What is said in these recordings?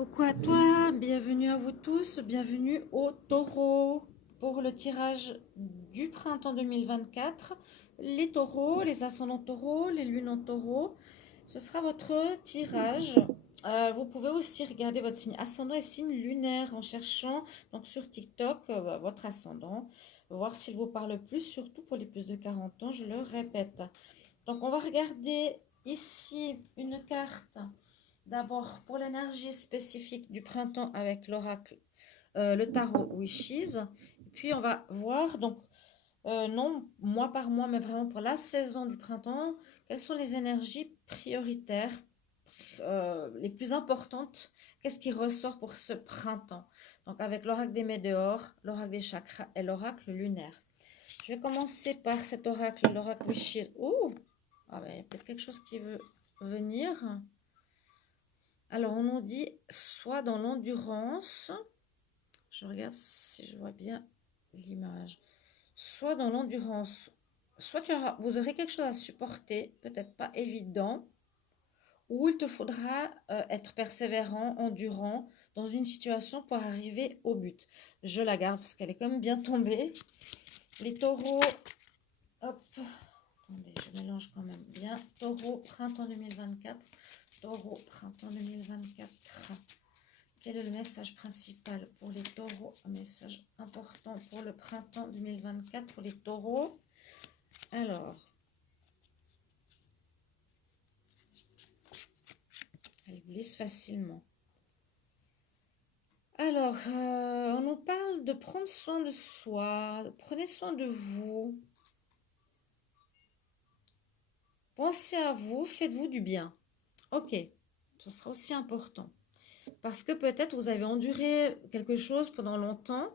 Coucou à toi, bienvenue à vous tous, bienvenue au taureau pour le tirage du printemps 2024. Les taureaux, les ascendants taureaux, les lunes en taureau, ce sera votre tirage. Vous pouvez aussi regarder votre signe ascendant et signe lunaire en cherchant donc sur TikTok votre ascendant, voir s'il vous parle plus, surtout pour les plus de 40 ans, je le répète. Donc on va regarder ici une carte. D'abord, pour l'énergie spécifique du printemps avec l'oracle, le tarot Wishes. Puis, on va voir, donc, non mois par mois, mais vraiment pour la saison du printemps, quelles sont les énergies prioritaires, les plus importantes. Qu'est-ce qui ressort pour ce printemps? Donc, avec l'oracle des météores, l'oracle des chakras et l'oracle lunaire. Je vais commencer par cet oracle, l'oracle Wishes. Ouh! Ah, ben, il y a peut-être quelque chose qui veut venir. Alors, on nous dit soit dans l'endurance, je regarde si je vois bien l'image, soit dans l'endurance, soit vous aurez quelque chose à supporter, peut-être pas évident, ou il te faudra être persévérant, endurant dans une situation pour arriver au but. Je la garde parce qu'elle est quand même bien tombée. Les taureaux, hop, attendez, je mélange quand même bien. Taureau, printemps 2024. Taureau, printemps 2024. Quel est le message principal pour les taureaux? Un message important pour le printemps 2024 pour les taureaux. Alors, elle glisse facilement. Alors, on nous parle de prendre soin de soi. Prenez soin de vous. Pensez à vous, faites-vous du bien. Ok, ce sera aussi important. Parce que peut-être vous avez enduré quelque chose pendant longtemps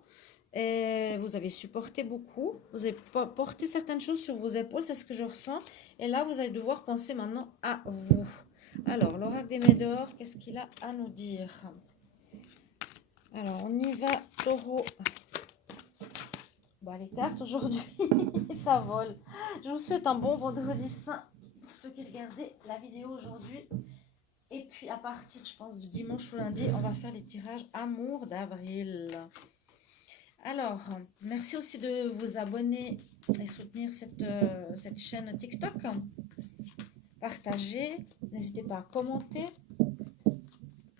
et vous avez supporté beaucoup. Vous avez porté certaines choses sur vos épaules, c'est ce que je ressens. Et là, vous allez devoir penser maintenant à vous. Alors, l'oracle des météores, qu'est-ce qu'il a à nous dire? Alors, on y va, taureau. Bah, les cartes aujourd'hui, ça vole. Je vous souhaite un bon vendredi saint pour ceux qui regardaient la vidéo aujourd'hui. Et puis à partir, je pense, du dimanche au lundi, on va faire les tirages amour d'avril. Alors, merci aussi de vous abonner et soutenir cette chaîne TikTok. Partagez, n'hésitez pas à commenter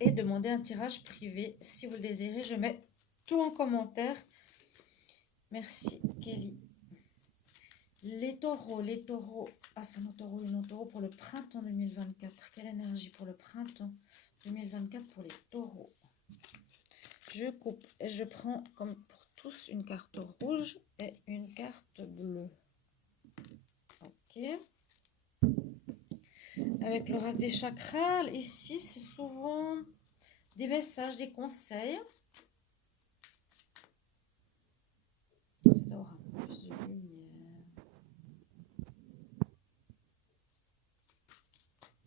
et demander un tirage privé si vous le désirez. Je mets tout en commentaire. Merci Kelly. Les taureaux, ascendant taureau, lunaire taureau pour le printemps 2024. Quelle énergie pour le printemps 2024 pour les taureaux? Je coupe et je prends comme pour tous une carte rouge et une carte bleue. Ok. Avec l'oracle des chakras, ici c'est souvent des messages, des conseils. C'est d'avoir un peu plus de lumière.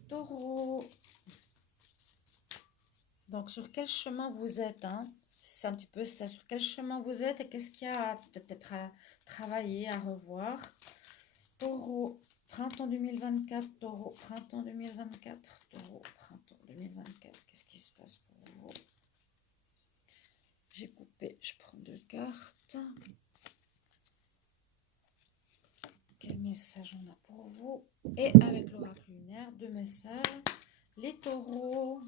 Taureau. Donc, sur quel chemin vous êtes, hein? C'est un petit peu ça. Sur quel chemin vous êtes et qu'est-ce qu'il y a peut-être à travailler, à revoir? Taureau, printemps 2024. Taureau, printemps 2024. Taureau, printemps 2024. Qu'est-ce qui se passe pour vous? J'ai coupé, je prends 2 cartes. Quel message on a pour vous? Et avec l'oracle lunaire, 2 messages. Les taureaux.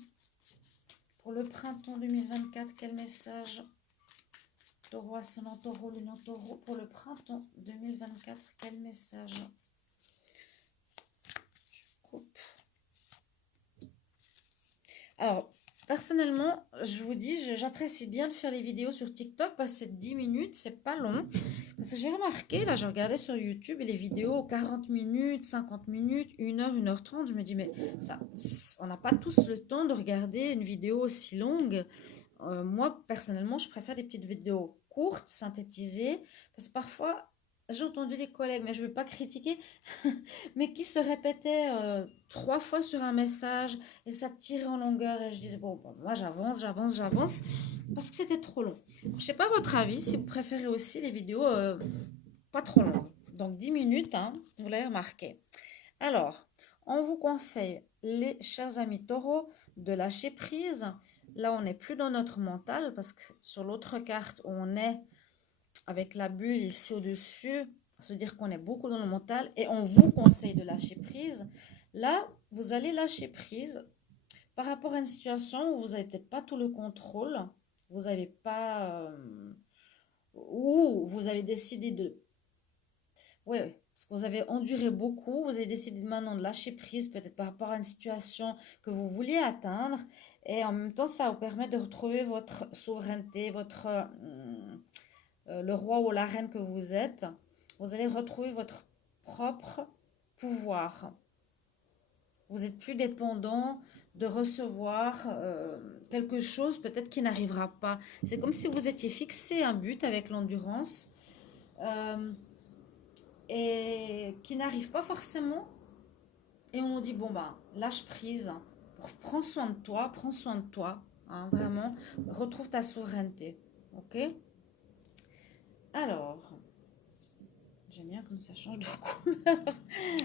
Pour le printemps 2024, quel message? Taureau, ascendant taureau, lunaire taureau. Pour le printemps 2024, quel message? Je coupe. Alors, personnellement, je vous dis, j'apprécie bien de faire les vidéos sur TikTok parce que c'est 10 minutes, c'est pas long. Parce que j'ai remarqué, là, je regardais sur YouTube et les vidéos 40 minutes, 50 minutes, 1h, 1h30. Je me dis, mais ça, on n'a pas tous le temps de regarder une vidéo aussi longue. Moi, personnellement, je préfère des petites vidéos courtes, synthétisées. Parce que parfois, j'ai entendu des collègues, mais je ne veux pas critiquer, mais qui se répétaient 3 fois sur un message et ça tirait en longueur. Et je disais, bon, moi j'avance, parce que c'était trop long. Je ne sais pas votre avis, si vous préférez aussi les vidéos pas trop longues. Donc 10 minutes, hein, vous l'avez remarqué. Alors, on vous conseille les chers amis taureaux, de lâcher prise. Là, on n'est plus dans notre mental parce que sur l'autre carte, on est avec la bulle ici au-dessus. Ça veut dire qu'on est beaucoup dans le mental et on vous conseille de lâcher prise. Là, vous allez lâcher prise par rapport à une situation où vous n'avez peut-être pas tout le contrôle. Vous n'avez pas... ou vous avez décidé de... Oui, parce que vous avez enduré beaucoup, vous avez décidé maintenant de lâcher prise, peut-être par rapport à une situation que vous vouliez atteindre, et en même temps, ça vous permet de retrouver votre souveraineté, le roi ou la reine que vous êtes. Vous allez retrouver votre propre pouvoir. Vous n'êtes plus dépendant de recevoir quelque chose peut-être qui n'arrivera pas. C'est comme si vous étiez fixé un but avec l'endurance. Euh, et qui n'arrive pas forcément. Et on dit, bon, bah, lâche prise, prends soin de toi, hein, vraiment, retrouve ta souveraineté. Ok. Alors, j'aime bien comme ça change de couleur.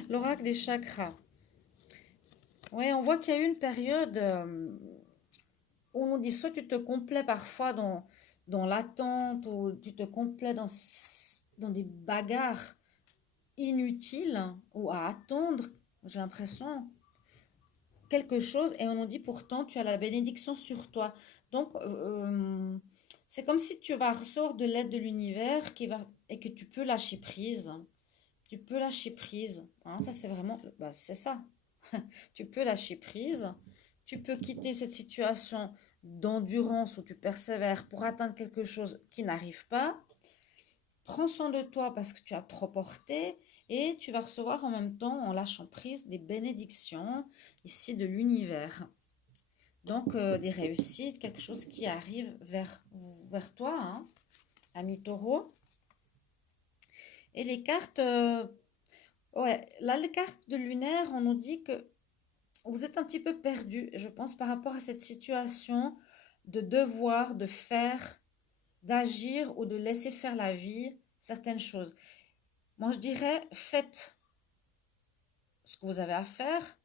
L'oracle des chakras. Oui, on voit qu'il y a eu une période où on nous dit soit tu te complais parfois dans l'attente, ou tu te complais dans des bagarres inutiles, ou à attendre, j'ai l'impression, quelque chose, et on nous dit pourtant tu as la bénédiction sur toi. Donc, c'est comme si tu vas recevoir de l'aide de l'univers et que tu peux lâcher prise. Tu peux lâcher prise. Hein, ça, c'est vraiment, bah, c'est ça. Tu peux lâcher prise. Tu peux quitter cette situation d'endurance où tu persévères pour atteindre quelque chose qui n'arrive pas. Prends soin de toi parce que tu as trop porté et tu vas recevoir en même temps, en lâchant prise, des bénédictions ici de l'univers. Donc, des réussites, quelque chose qui arrive vers toi, hein, ami taureau. Et les cartes, ouais, là, les cartes de lunaire, on nous dit que vous êtes un petit peu perdu, je pense, par rapport à cette situation de devoir, de faire, d'agir ou de laisser faire la vie certaines choses. Moi, je dirais, faites ce que vous avez à faire,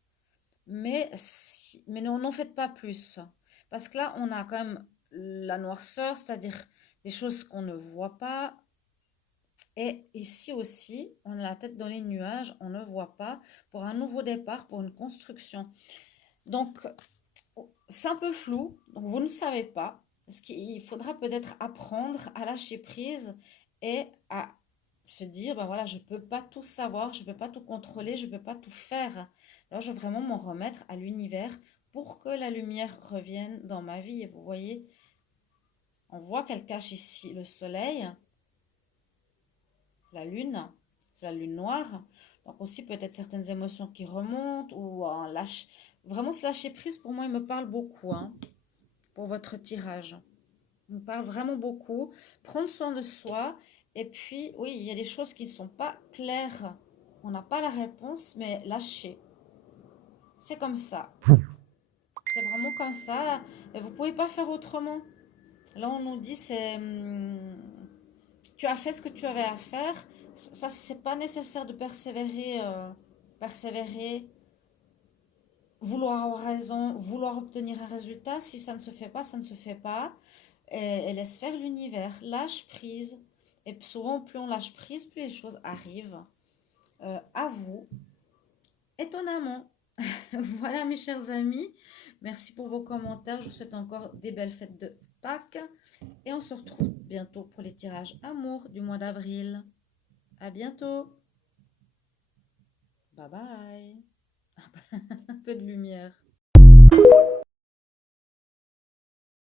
mais n'en faites pas plus. Parce que là, on a quand même la noirceur, c'est-à-dire des choses qu'on ne voit pas. Et ici aussi, on a la tête dans les nuages, on ne voit pas, pour un nouveau départ, pour une construction. Donc, c'est un peu flou, donc vous ne savez pas. Ce qu'il faudra peut-être apprendre à lâcher prise et à se dire, ben voilà, je ne peux pas tout savoir, je ne peux pas tout contrôler, je ne peux pas tout faire. Alors, je vais vraiment m'en remettre à l'univers pour que la lumière revienne dans ma vie. Et vous voyez, on voit qu'elle cache ici le soleil, la lune, c'est la lune noire. Donc aussi peut-être certaines émotions qui remontent ou un lâche. Vraiment, ce lâcher prise, pour moi, il me parle beaucoup, hein, pour votre tirage. Il me parle vraiment beaucoup. Prendre soin de soi. Et puis, oui, il y a des choses qui ne sont pas claires. On n'a pas la réponse, mais lâcher. C'est comme ça. C'est vraiment comme ça. Et vous ne pouvez pas faire autrement. Là, on nous dit, tu as fait ce que tu avais à faire. Ça, c'est pas nécessaire de persévérer, vouloir avoir raison, vouloir obtenir un résultat. Si ça ne se fait pas, ça ne se fait pas. Et laisse faire l'univers. Lâche prise. Et souvent, plus on lâche prise, plus les choses arrivent à vous, étonnamment. Voilà, mes chers amis. Merci pour vos commentaires. Je vous souhaite encore des belles fêtes de Pâques. Et on se retrouve bientôt pour les tirages amour du mois d'avril. À bientôt. Bye bye. Un peu de lumière.